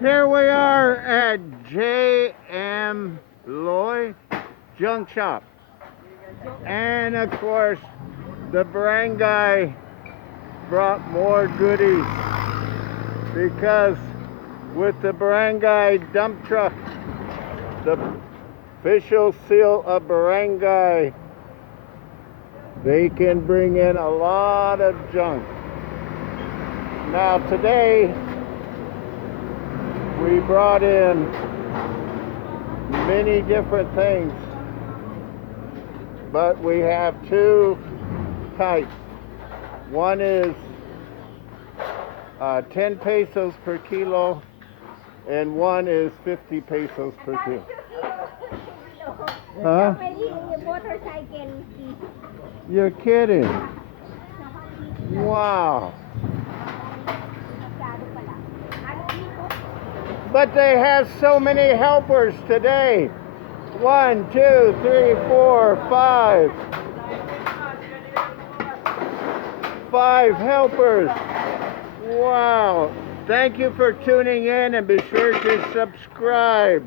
Here we are at J.M. Lloyd Junk Shop. And of course, the barangay brought more goodies because with the barangay dump truck, the official seal of barangay, they can bring in a lot of junk. Now today, we brought in many different things, but we have two types. One is 10 pesos per kilo, and one is 50 pesos per kilo. Huh? You're kidding. Wow. But they have so many helpers today. 1, 2, 3, 4, 5. 5 helpers. Wow. Thank you for tuning in and be sure to subscribe.